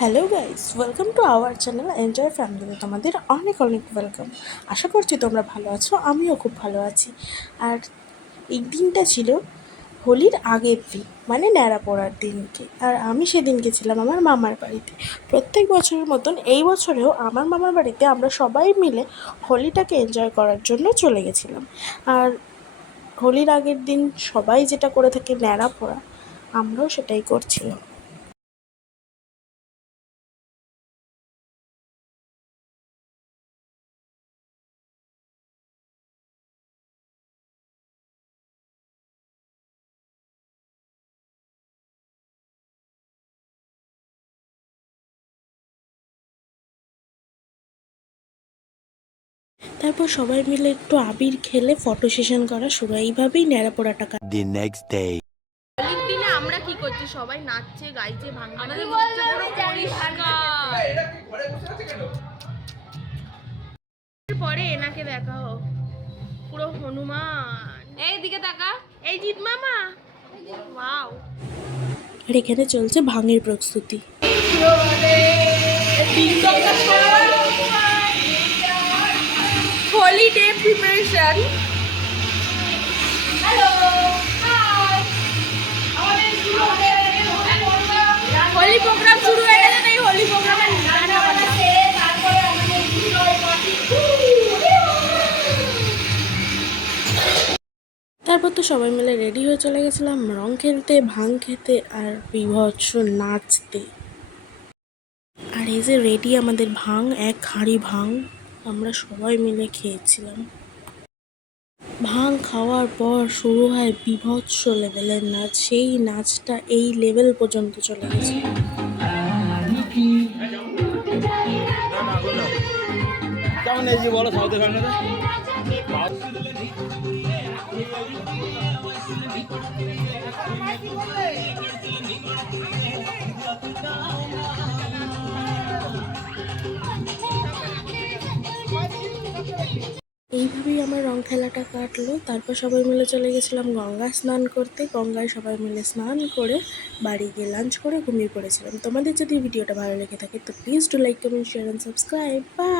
Hello guys, welcome to our channel enjoy ফ্যামিলিতে তোমাদের অনেক অনেক ওয়েলকাম। আশা করছি তোমরা ভালো আছো, আমিও খুব ভালো আছি। আর এই দিনটা ছিল হোলির আগের দিন, মানে ন্যাড়া পড়ার দিনকে। আর আমি সেদিনকে ছিলাম আমার মামার বাড়িতে। প্রত্যেক বছরের মতন এই বছরেও আমার মামার বাড়িতে আমরা সবাই মিলে হোলিটাকে এনজয় করার জন্য চলে গেছিলাম। আর হোলির আগের দিন সবাই যেটা করে থাকে ন্যাড়া পড়া, আমরাও সেটাই করছিলাম। তারপর সবাই মিলে একটু আবির খেলে ফটো সেশন করা শুরু। এইভাবেই ন্যাড়া পোড়াটা The next day. হোলির দিনে আমরা কি করছি, সবাই নাচছে গাইছে ভাঙা আমাদের মধ্যে পুরো পরিষ্কার। পরে এনাকে দেখাও, পুরো হনুমান। এই দিকে তাকা, এই জিৎ মামা, ওয়াও। আর এখানে চলছে ভাঙের প্রস্তুতি। Holi day preparation. Holi program শুরু হয়ে গেছে, তাই হোলি প্রোগ্রামে গানা বাজছে। তারপর তো সবাই মিলে রেডি হয়ে চলে গেছিলাম রং খেলতে, ভাং খেতে আর বীভৎস নাচতে। আর এই যে রেডি আমাদের ভাং, এক হাঁড়ি ভাং আমরা সবাই মিলে খেয়েছিলাম। ভাং খাওয়ার পর শুরু হয় বীভৎস লেভেলের নাচ। সেই নাচটা এই লেভেল পর্যন্ত চলে গেছে। কেমন হয়েছে বলো সাউথের গানটা? এইভাবেই আমার রং খেলাটা কাটলো। তারপর সবাই মিলে চলে গেছিলাম গঙ্গা স্নান করতে। গঙ্গায় সবাই মিলে স্নান করে বাড়ি গিয়ে লাঞ্চ করে ঘুমিয়ে পড়েছিলাম। তোমাদের যদি ভিডিওটা ভালো লেগে থাকে তো please do like, comment, share and subscribe. By.